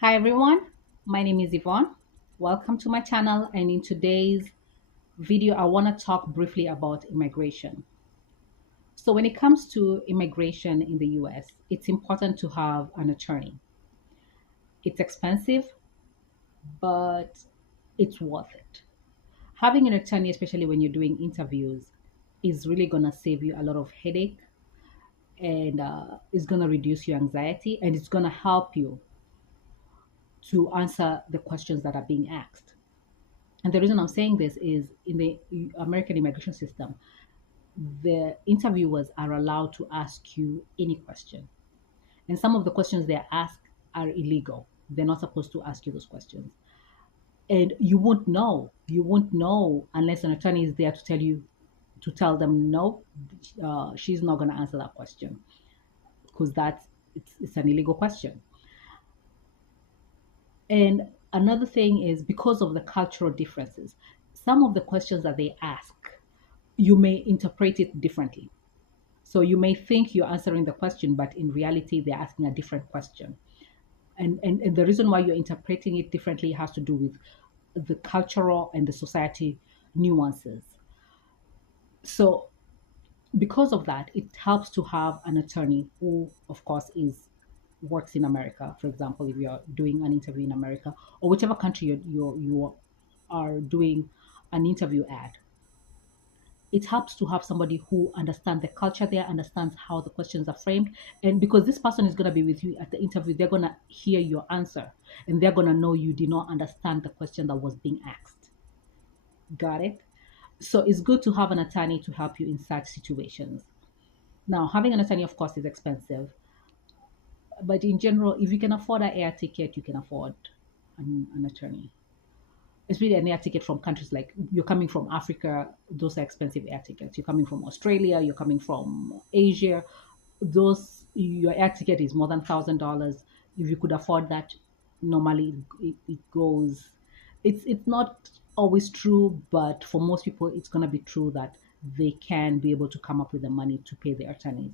Hi everyone, my name is Yvonne. Welcome to my channel, and in today's video I want to talk briefly about immigration. So when it comes to immigration in the US, it's important to have an attorney. It's expensive, but it's worth it. Having an attorney, especially when you're doing interviews, is really going to save you a lot of headache, and it's going to reduce your anxiety, and it's going to help you to answer the questions that are being asked. And the reason I'm saying this is in the American immigration system, the interviewers are allowed to ask you any question. And some of the questions they ask are illegal. They're not supposed to ask you those questions. And you won't know. You won't know unless an attorney is there to tell you, to tell them, no, she's not going to answer that question because it's an illegal question. And another thing is because of the cultural differences, some of the questions that they ask you may interpret it differently. So you may think you're answering the question, but in reality, they're asking a different question. And the reason why you're interpreting it differently has to do with the cultural and the society nuances. So because of that, it helps to have an attorney who, of course, is works in America. For example, if you're doing an interview in America or whichever country you are doing an interview at, it helps to have somebody who understands the culture there, understands how the questions are framed. And because this person is going to be with you at the interview, they're going to hear your answer and they're going to know you did not understand the question that was being asked. Got it? So it's good to have an attorney to help you in such situations. Now, having an attorney, of course, is expensive. But in general, if you can afford an air ticket, you can afford an attorney. Especially an air ticket from countries like you're coming from Africa, those are expensive air tickets. You're coming from Australia, you're coming from Asia, those your air ticket is more than $1,000. If you could afford that, normally it goes. It's not always true, but for most people, it's gonna be true that they can be able to come up with the money to pay their attorneys.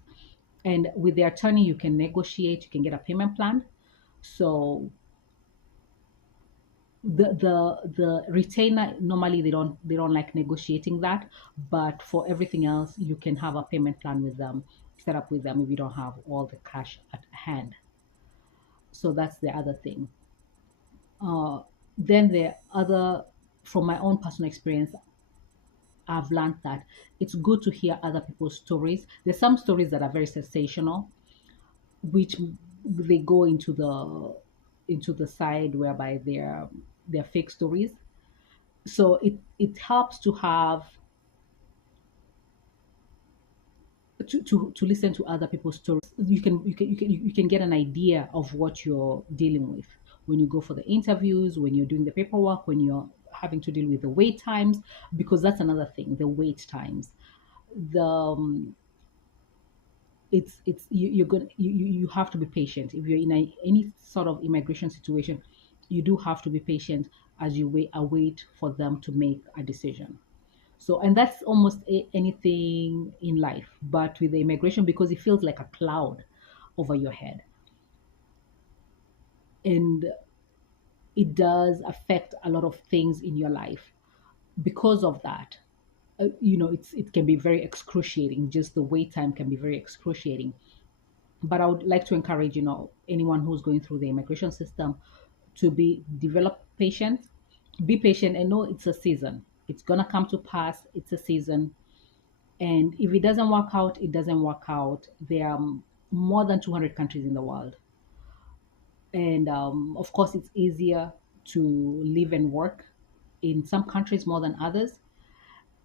And with the attorney, you can negotiate, you can get a payment plan. So the retainer, normally they don't like negotiating that, but for everything else you can have a payment plan with them, set up with them if you don't have all the cash at hand. So that's the other thing. Then the other, from my own personal experience, I've learned that it's good to hear other people's stories. There's some stories that are very sensational, which they go into the side whereby they're fake stories. So it helps to have to listen to other people's stories. You can get an idea of what you're dealing with when you go for the interviews, when you're doing the paperwork, when you're having to deal with the wait times, because that's another thing, the wait times. The it's you're going you have to be patient if you're in any sort of immigration situation. You do have to be patient as you await for them to make a decision. So, and that's almost anything in life, but with the immigration, because it feels like a cloud over your head, and it does affect a lot of things in your life. Because of that, it can be very excruciating. Just the wait time can be very excruciating. But I would like to encourage, anyone who's going through the immigration system to develop patience, be patient, and know it's a season. It's gonna come to pass. It's a season. And if it doesn't work out, it doesn't work out. There are more than 200 countries in the world. And of course, it's easier to live and work in some countries more than others.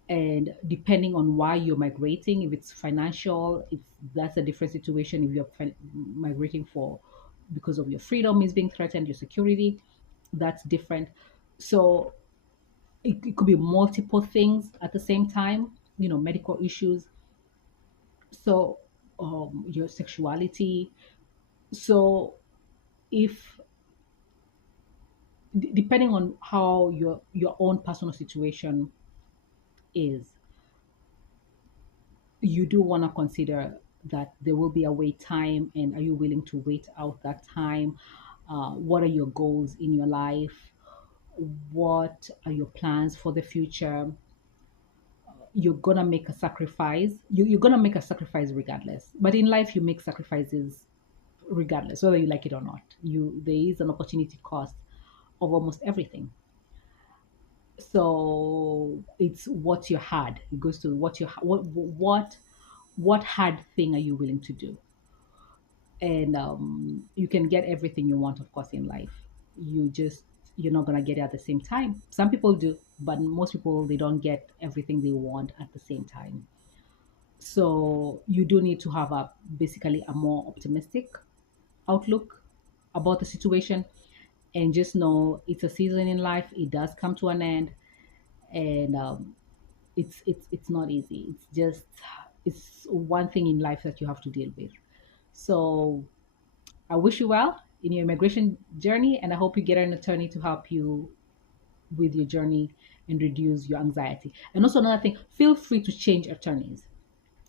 And depending on why you're migrating, if it's financial, if that's a different situation. If you're migrating for because of your freedom is being threatened, your security, that's different. So it could be multiple things at the same time, medical issues, so your sexuality. So if depending on how your own personal situation is, you do want to consider that there will be a wait time, and are you willing to wait out that time? What are your goals in your life? What are your plans for the future? You're gonna make a sacrifice. You're gonna make a sacrifice regardless. But in life, you make sacrifices regardless, whether you like it or not. There is an opportunity cost of almost everything. So it's what you had. It goes to what hard thing are you willing to do? And you can get everything you want, of course, in life. You're not gonna get it at the same time. Some people do, but most people, they don't get everything they want at the same time. So you do need to have a basically a more optimistic outlook about the situation, and just know it's a season in life. It does come to an end, and it's not easy. It's one thing in life that you have to deal with. So I wish you well in your immigration journey, and I hope you get an attorney to help you with your journey and reduce your anxiety. And also another thing, feel free to change attorneys.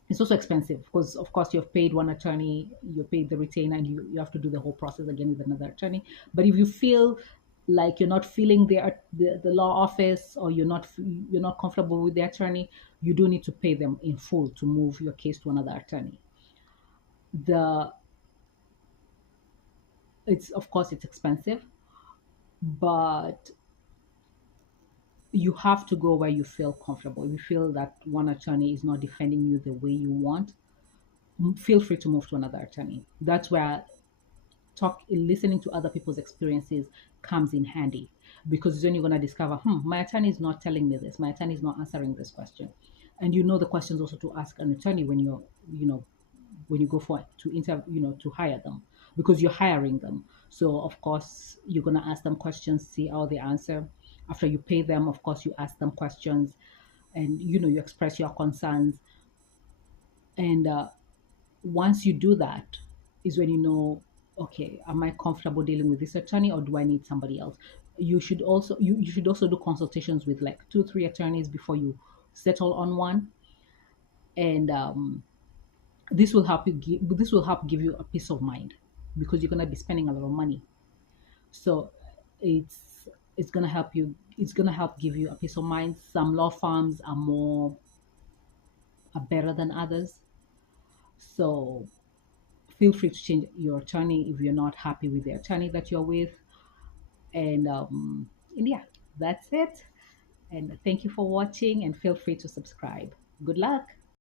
It's also expensive because, of course, you've paid one attorney, you paid the retainer, and you have to do the whole process again with another attorney. But if you feel like you're not feeling the law office, or you're not comfortable with the attorney, you do need to pay them in full to move your case to another attorney. The it's Of course it's expensive, but you have to go where you feel comfortable. If you feel that one attorney is not defending you the way you want, feel free to move to another attorney. That's where listening to other people's experiences comes in handy, because then you're going to discover, my attorney is not telling me this, my attorney is not answering this question. And you know the questions also to ask an attorney when you go for to interview, to hire them, because you're hiring them. So of course you're going to ask them questions, see how they answer. After you pay them, of course you ask them questions, and you express your concerns. And once you do that, is when you know, okay, am I comfortable dealing with this attorney, or do I need somebody else? You should also do consultations with like 2 3 attorneys before you settle on one. And this will help give you a peace of mind, because you're going to be spending a lot of money. So it's going to help you, it's going to help give you a peace of mind. Some law firms are better than others. So feel free to change your attorney if you're not happy with the attorney that you're with. And yeah, that's it. And thank you for watching, and feel free to subscribe. Good luck.